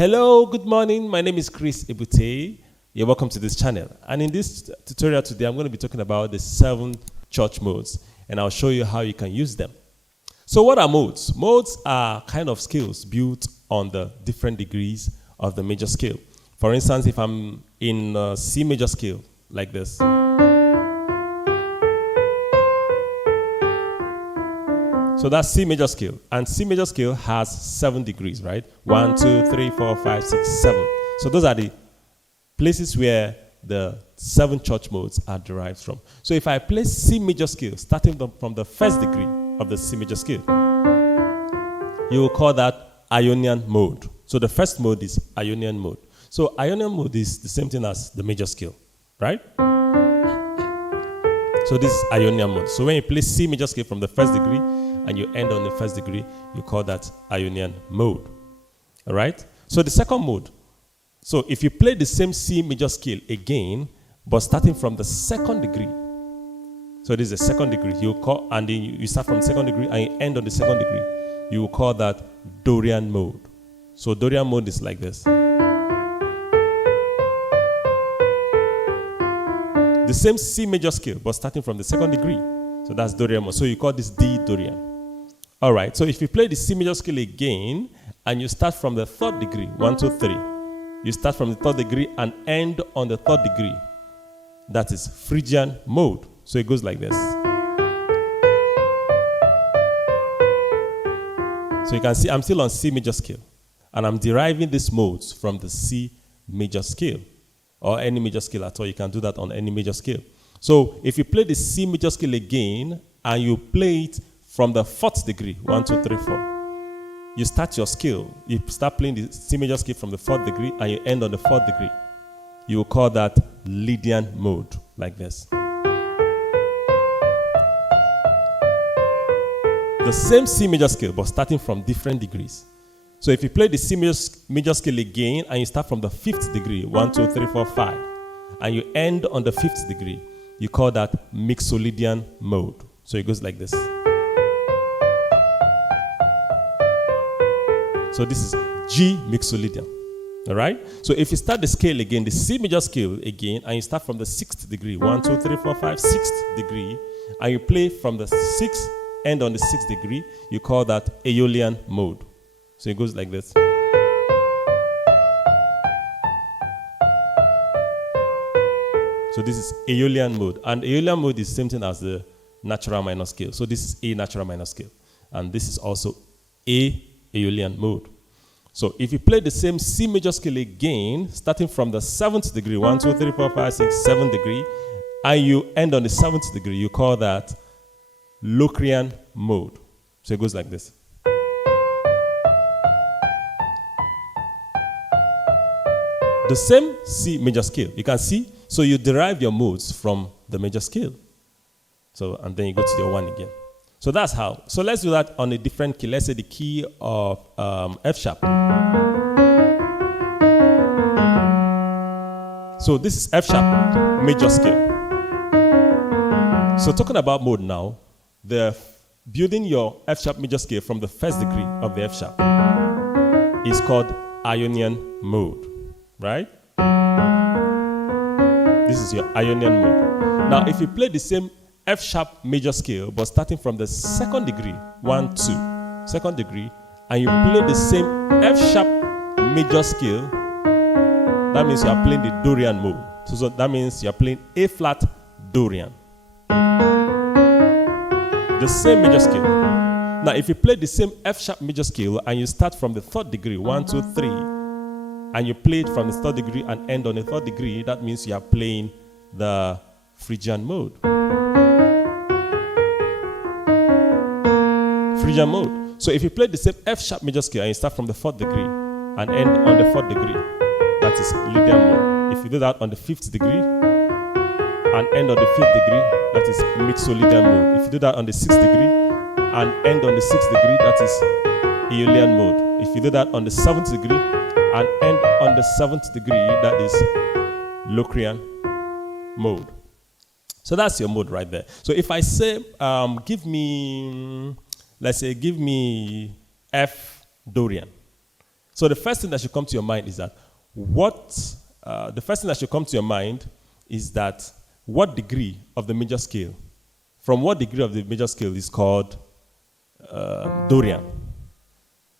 Hello, good morning. My name is Chris Ebute. You're welcome to this channel. And in this tutorial today, I'm going to be talking about the 7 church modes, and I'll show you how you can use them. So what are modes? Modes are kind of scales built on the different degrees of the major scale. For instance, if I'm in a C major scale, like this. So that's C major scale. And C major scale has 7 degrees, right? 1, 2, 3, 4, 5, 6, 7. So those are the places where the 7 church modes are derived from. So if I play C major scale, starting from the first degree of the C major scale, you will call that Ionian mode. So the first mode is Ionian mode. So Ionian mode is the same thing as the major scale, right? So this is Ionian mode. So when you play C major scale from the first degree and you end on the first degree, you call that Ionian mode. All right? So the second mode. So if you play the same C major scale again, but starting from the second degree. So this is the second degree. You call, and then you start from the second degree and you end on the second degree. You will call that Dorian mode. So Dorian mode is like this. The same C major scale, but starting from the second degree. So that's Dorian mode. So you call this D Dorian. All right. So if you play the C major scale again, and you start from the third degree, 1, 2, 3. You start from the third degree and end on the third degree. That is Phrygian mode. So it goes like this. So you can see I'm still on C major scale. And I'm deriving these modes from the C major scale. Or any major scale at all. You can do that on any major scale. So if you play the C major scale again, and you play it from the 4th degree, 1, 2, 3, 4. You start your scale. You start playing the C major scale from the 4th degree, and you end on the 4th degree. You will call that Lydian mode, like this. The same C major scale, but starting from different degrees. So if you play the C major scale again, and you start from the 5th degree, 1, 2, 3, 4, 5, and you end on the 5th degree, you call that Mixolydian mode. So it goes like this. So this is G Mixolydian. All right? So if you start the scale again, the C major scale again, and you start from the 6th degree, 1, 2, 3, 4, 5, 6th degree, and you play from the 6th, end on the 6th degree, you call that Aeolian mode. So it goes like this. So this is Aeolian mode. And Aeolian mode is the same thing as the natural minor scale. So this is A natural minor scale. And this is also A Aeolian mode. So if you play the same C major scale again, starting from the 7th degree, 1, 2, 3, 4, 5, 6, 7th degree, and you end on the 7th degree, you call that Locrian mode. So it goes like this. The same C major scale. You can see, so you derive your modes from the major scale. So, and then you go to your 1 again. So that's how. So let's do that on a different key. Let's say the key of F sharp. So this is F sharp major scale. So talking about mode now, building your F sharp major scale from the 1st degree of the F sharp is called Ionian mode. Right? This is your Ionian mode. Now, if you play the same F sharp major scale, but starting from the 2nd degree, 1, 2, 2nd degree, and you play the same F sharp major scale, that means you are playing the Dorian mode. So that means you are playing A flat Dorian. The same major scale. Now, if you play the same F sharp major scale and you start from the 3rd degree, 1, 2, 3, and you play it from the 3rd degree and end on the 3rd degree, that means you are playing the Phrygian mode. Phrygian mode. So if you play the same F sharp major scale and you start from the 4th degree and end on the 4th degree, that is Lydian mode. If you do that on the 5th degree and end on the 5th degree, that is Mixolydian mode. If you do that on the 6th degree and end on the 6th degree, that is Aeolian mode. If you do that on the 7th degree and end on the 7th degree, that is Locrian mode. So that's your mode right there. So if I say, give me, let's say, give me F Dorian. So the first thing that should come to your mind is that what degree of the major scale? From what degree of the major scale is called Dorian?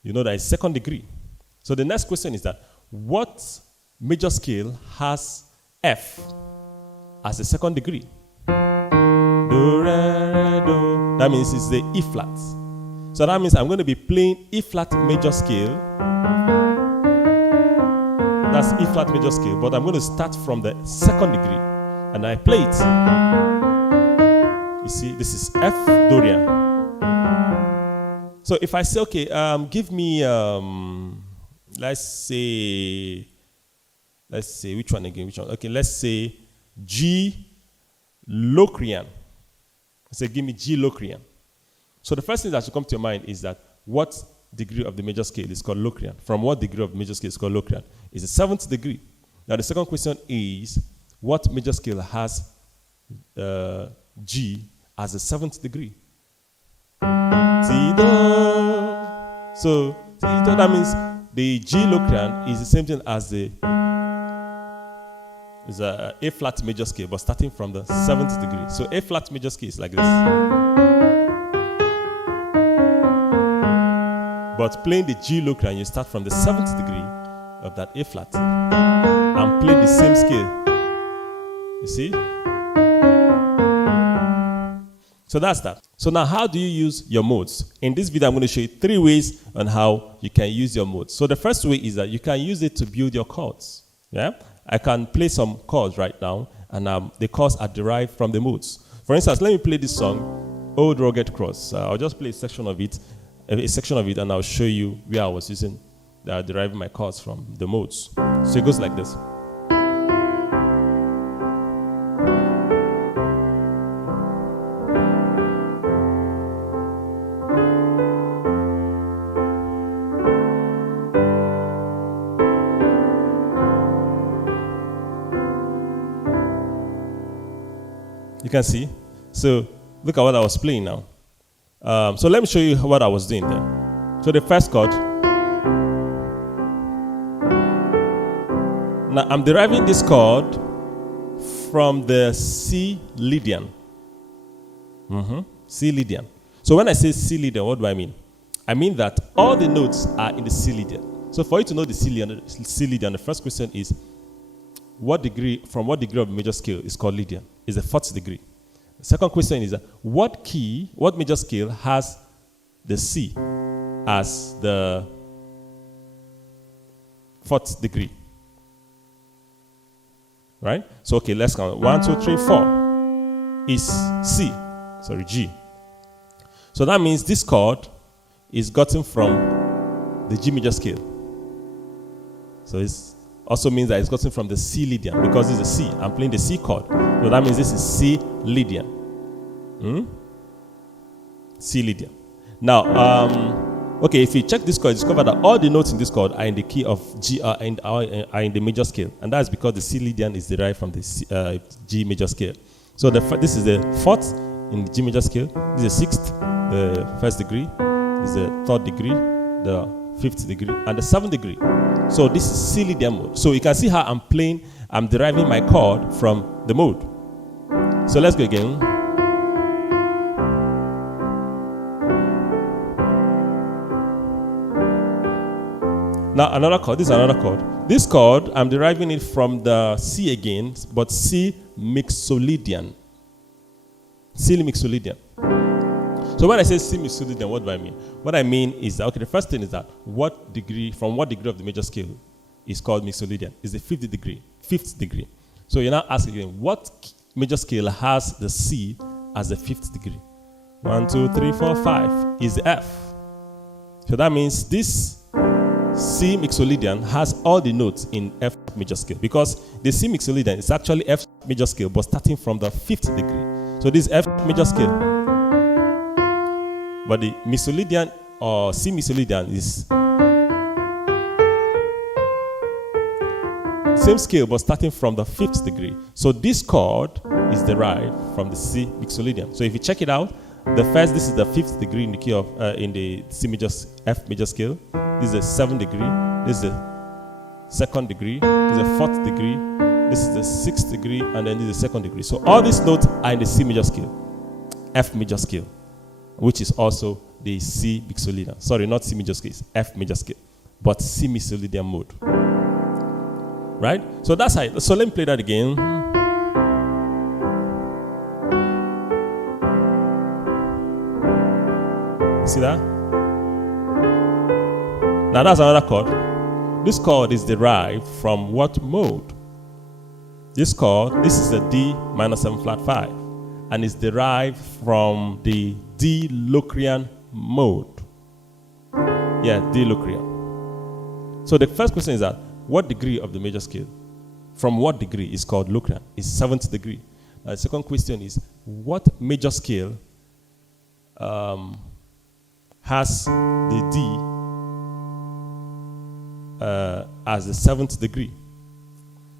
You know that it's second degree. So the next question is that what major scale has F as a second degree? Do, re, do. That means it's the E flat. So that means I'm going to be playing E flat major scale. That's E flat major scale, but I'm going to start from the second degree and I play it. You see, this is F Dorian. So if I say, okay, give me, let's say, which one again? Okay, let's say G Locrian. I say, give me G Locrian. So the first thing that should come to your mind is that what degree of the major scale is called Locrian? From what degree of the major scale is called Locrian? It's the seventh degree. Now the second question is, what major scale has G as the seventh degree? T-do. So T-do, that means the G Locrian is the same thing as the A flat major scale, but starting from the seventh degree. So A flat major scale is like this. But playing the G Locrian, you start from the seventh degree of that A flat and play the same scale. You see? So that's that. So now how do you use your modes? In this video, I'm going to show you 3 ways on how you can use your modes. So the first way is that you can use it to build your chords. Yeah? I can play some chords right now, and the chords are derived from the modes. For instance, let me play this song, Old Rugged Cross. I'll just play a section of it, and I'll show you where I was deriving my chords from the modes. So it goes like this. You can see. So look at what I was playing now. So let me show you what I was doing there. So the first chord. Now I'm deriving this chord from the C Lydian. C Lydian. So when I say C Lydian, what do I mean? I mean that all the notes are in the C Lydian. So for you to know the C Lydian, the first question is, from what degree of major scale is called Lydian? Is the 4th degree. The second question is what major scale has the C as the 4th degree? Right? So okay, let's count. 1, 2, 3, 4 is C. Sorry, G. So that means this chord is gotten from the G major scale. So it's also means that it's gotten from the C Lydian because it's a C. I'm playing the C chord. So that means this is C Lydian. C Lydian. Now, okay, if you check this chord, you discover that all the notes in this chord are in the key of G are in the major scale. And that's because the C Lydian is derived from the G major scale. So this is the 4th in the G major scale. This is the 6th, the 1st degree. This is the 3rd degree, the 5th degree, and the 7th degree. So this is C Lydian mode. So you can see how I'm deriving my chord from the mode. So let's go again. Now another chord, this is another chord. This chord, I'm deriving it from the C again, but C mixolydian. C mixolydian. So when I say C mixolydian, what do I mean? What I mean is that, okay, the first thing is that from what degree of the major scale is called mixolydian? Is the 5th degree. 5th degree. So you now ask again, what major scale has the C as the 5th degree? 1, 2, 3, 4, 5 is the F. So that means this C mixolydian has all the notes in F major scale because the C mixolydian is actually F major scale but starting from the 5th degree. So this is F major scale. But the mixolydian or C mixolydian is same scale but starting from the 5th degree. So this chord is derived from the C mixolydian. So if you check it out, this is the 5th degree in the key of in the C major F major scale. This is the 7th degree. This is the second degree. This is the fourth degree. This is the sixth degree, and then this is the second degree. So all these notes are in the C major scale, F major scale, which is also the C mixolydian. Sorry, not C major scale, it's F major scale, but C mixolydian mode. Right? So that's how. So let me play that again. See that? Now that's another chord. This chord is derived from what mode? This chord, this is a D minor 7 flat 5, and is derived from the D Locrian mode. Yeah, D Locrian. So the first question is that what degree of the major scale? From what degree is called Locrian? It's 7th degree. The second question is what major scale has the D as the 7th degree?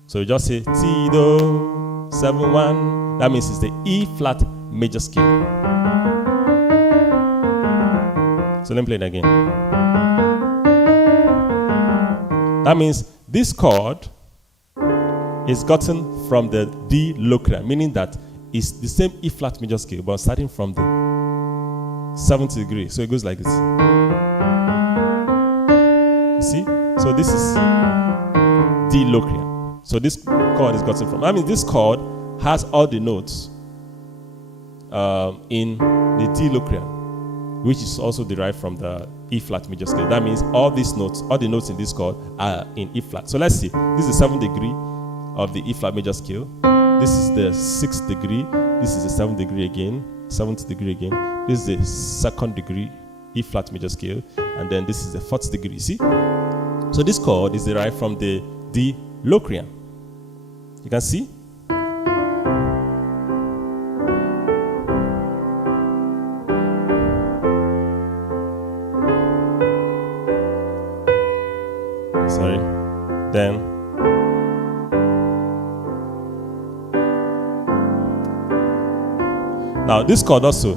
So you just say T Do 7 1. That means it's the E flat major scale. So let me play it again. That means this chord is gotten from the D Locrian, meaning that it's the same E flat major scale, but starting from the 7th degree. So it goes like this. You see? So this is D Locrian. So this chord is gotten from. I mean, this chord has all the notes in the D Locrian, which is also derived from the E flat major scale. That means all these notes, all the notes in this chord are in E flat. So let's see. This is the 7th degree of the E flat major scale. This is the 6th degree. This is the 7th degree again. 7th degree again. This is the 2nd degree E flat major scale, and then this is the 4th degree. See? So this chord is derived from the D Locrian. You can see? Sorry. Then now this chord also.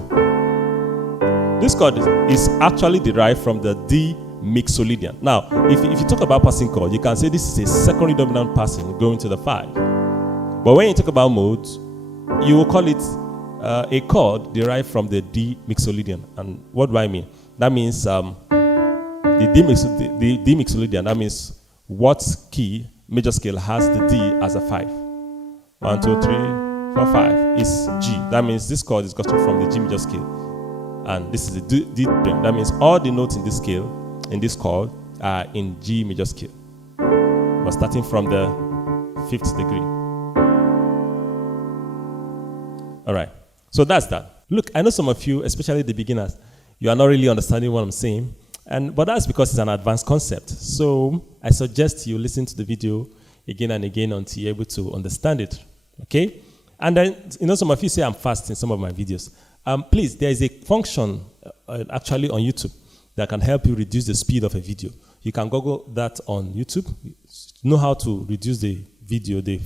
This chord is actually derived from the D mixolydian. Now, if you talk about passing chord, you can say this is a secondary dominant passing going to the 5. But when you talk about modes, you will call it a chord derived from the D mixolydian. And what do I mean? That means the D mixolydian, that means what key major scale has the D as a 5? 1, 2, 3, 4, 5 is G. That means this chord is gotten from the G major scale. And this is the D. That means all the notes in this scale, in this chord, are in G major scale, but starting from the 5th degree. All right, so that's that. Look, I know some of you, especially the beginners, you are not really understanding what I'm saying, but that's because it's an advanced concept. So I suggest you listen to the video again and again until you're able to understand it. Okay? And then, some of you say I'm fast in some of my videos. Please, there is a function actually on YouTube that can help you reduce the speed of a video. You can Google that on YouTube. Know how to reduce the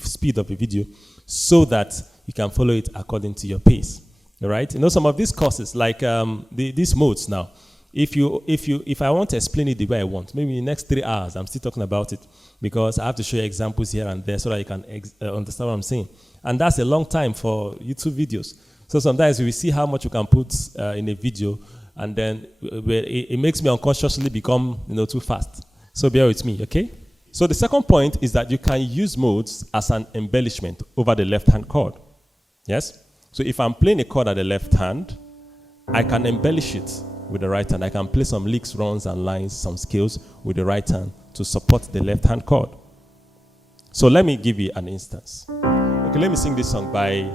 speed of a video, so that you can follow it according to your pace. All right? Some of these courses, like these modes now, if I want to explain it the way I want, maybe in the next 3 hours, I'm still talking about it, because I have to show you examples here and there so that you can understand what I'm saying. And that's a long time for YouTube videos. So sometimes we see how much you can put in a video, and then it makes me unconsciously become too fast. So bear with me, okay? So the second point is that you can use modes as an embellishment over the left-hand chord. Yes? So if I'm playing a chord at the left hand, I can embellish it with the right hand. I can play some licks, runs, and lines, some scales with the right hand to support the left-hand chord. So let me give you an instance. Okay, let me sing this song by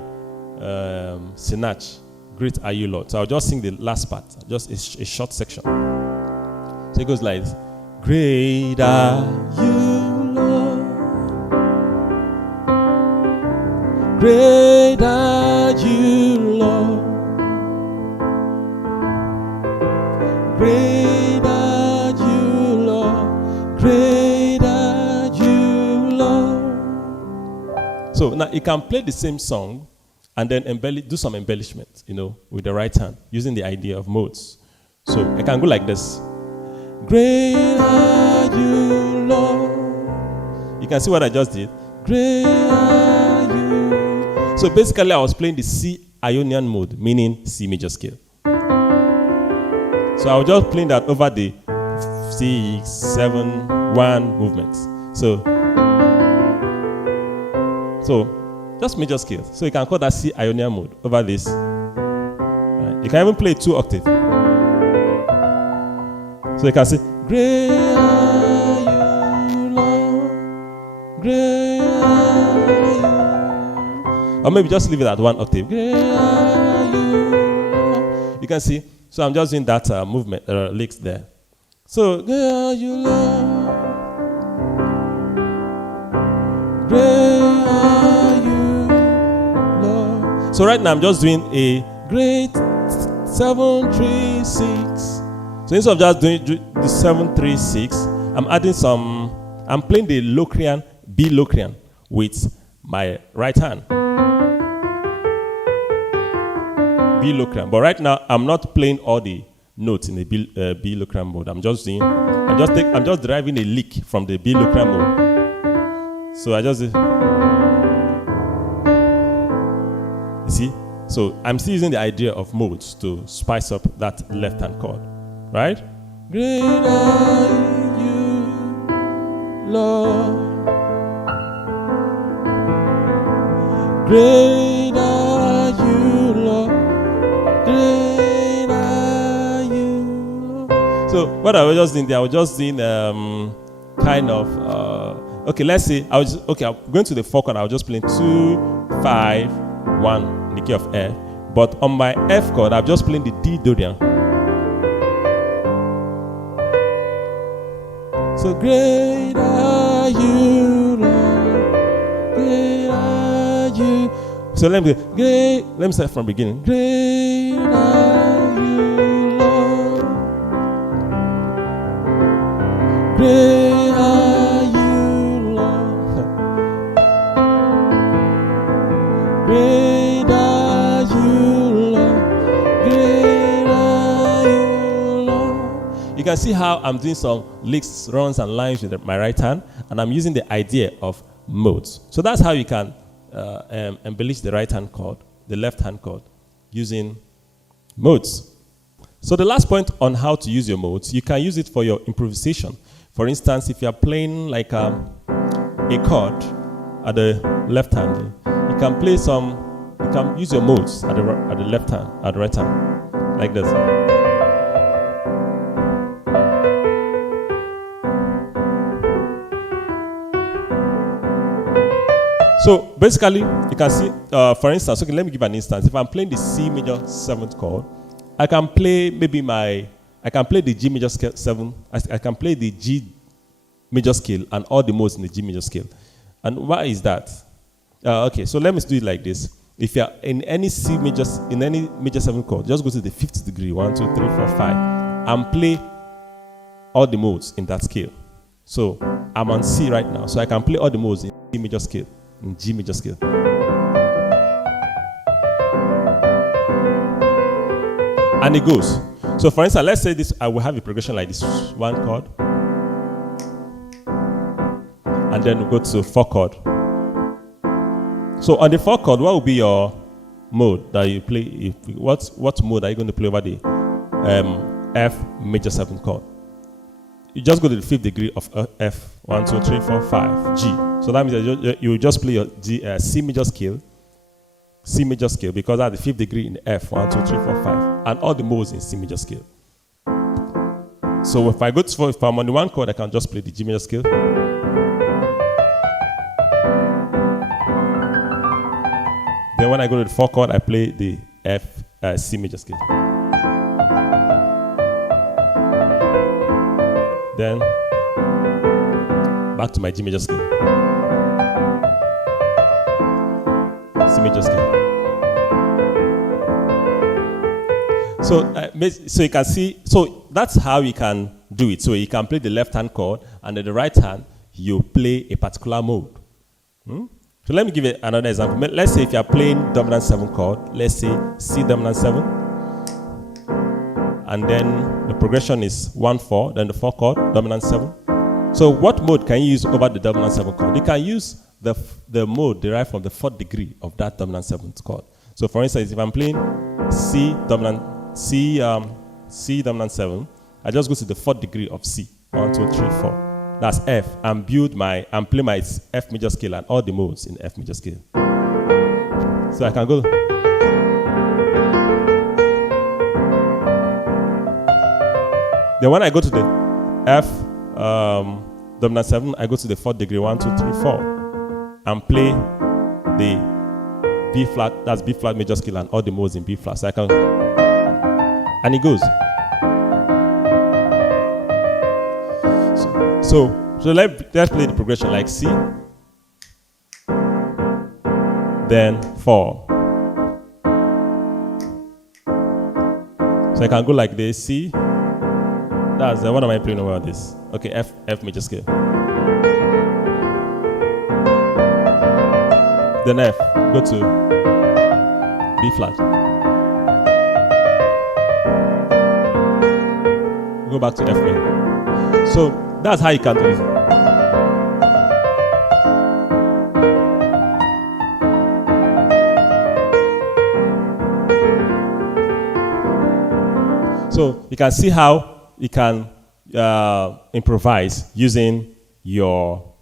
Sinach, Great Are You, Lord. So I'll just sing the last part, just a short section. So it goes like this. Great are you, Lord. Great are you, Lord. Great are you, Lord. Great are you, Lord. So now you can play the same song and then do some embellishment, with the right hand, using the idea of modes. So I can go like this. Great are you, Lord. You can see what I just did. Great are you. So basically, I was playing the C Ionian mode, meaning C major scale. So I was just playing that over the 6, 7, 1 movements. So just major scale. So you can call that C Ionian mode over this. Right. You can even play 2 octaves. So you can say, great are you, Lord. Great are you. Or maybe just leave it at 1 octave. Great are you, Lord. You can see. So I'm just doing that movement, licks there. So, great are you, Lord. Great are you, Lord. So right now I'm just doing a great 7, 3, 6. So instead of just doing the 7, 3, 6, I'm adding I'm playing the Locrian, B Locrian with my right hand. B Locrian. But right now I'm not playing all the notes in the B Locrian mode. I'm just deriving a lick from the B Locrian mode. So I just you see. So I'm still using the idea of modes to spice up that left hand chord, right? Great are you, Lord. Great are you, Lord. Great are you, Lord. So what I was just doing there, I was just doing kind of okay. Let's say I'm going to the 4 chord. I was just playing 2, 5, 1 in the key of F. But on my F chord, I'm just playing the D Dorian. So great are you, Lord. Great are you. So let me start from the beginning. Great are you, Lord. Great are you, Lord. Great are you, Lord. Great are you, Lord. You can see how I'm doing some licks, runs, and lines with my right hand, and I'm using the idea of modes. So that's how you can embellish the right hand chord, the left hand chord, using modes. So the last point on how to use your modes, you can use it for your improvisation. For instance, if you are playing like a chord at the left hand, you can play you can use your modes at the left hand, at the right hand, like this. So basically, you can see, for instance, okay, let me give an instance. If I'm playing the C major 7th chord, I can play the G major scale 7. I can play the G major scale and all the modes in the G major scale. And why is that? Okay, so let me do it like this. If you're in any major 7 chord, just go to the 5th degree, 1, 2, 3, 4, 5, and play all the modes in that scale. So I'm on C right now, so I can play all the modes in C major scale. In G major scale. And it goes. So for instance, let's say this, I will have a progression like this, 1 chord. And then we go to 4 chord. So on the 4 chord, what will be your mode that you play? What mode are you going to play over the F major 7 chord? You just go to the 5th degree of F. 1, 2, 3, 4, 5, G. So that means you just play your C major scale, because that's the 5th degree in F. 1, 2, 3, 4, 5, and all the modes in C major scale. So if I'm on the 1 chord, I can just play the G major scale. Then when I go to the 4 chord, I play the C major scale. Then back to my G major scale. C major scale. So you can see, so that's how you can do it. So you can play the left hand chord, and in the right hand, you play a particular mode. So let me give you another example. Let's say if you are playing dominant 7 chord, let's say C dominant 7. And then the progression is 1, 4, then the 4 chord, dominant 7. So what mode can you use over the dominant 7 chord? You can use the mode derived from the 4th degree of that dominant 7th chord. So for instance, if I'm playing C dominant 7, I just go to the 4th degree of C. 1, 2, 3, 4. That's F, and play my F major scale and all the modes in F major scale. So I can go. Then when I go to the F dominant 7, I go to the 4th degree, 1, 2, 3, 4, and play the B flat, that's B flat major scale and all the modes in B flat. So I can, and it goes. So let's play the progression like C, then 4. So I can go like this, C. That's what am I playing over this? Okay, F major scale. Then F, go to B flat. Go back to F major. So that's how you can do it. So you can see how you can improvise using your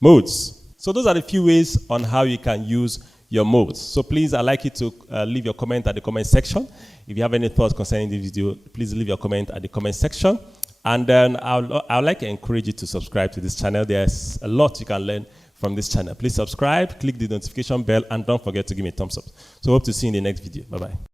modes. So those are the few ways on how you can use your modes. So please, I'd like you to leave your comment at the comment section. If you have any thoughts concerning this video, please leave your comment at the comment section. And then I'd like to encourage you to subscribe to this channel. There's a lot you can learn from this channel. Please subscribe, click the notification bell, and don't forget to give me a thumbs up. So hope to see you in the next video. Bye-bye.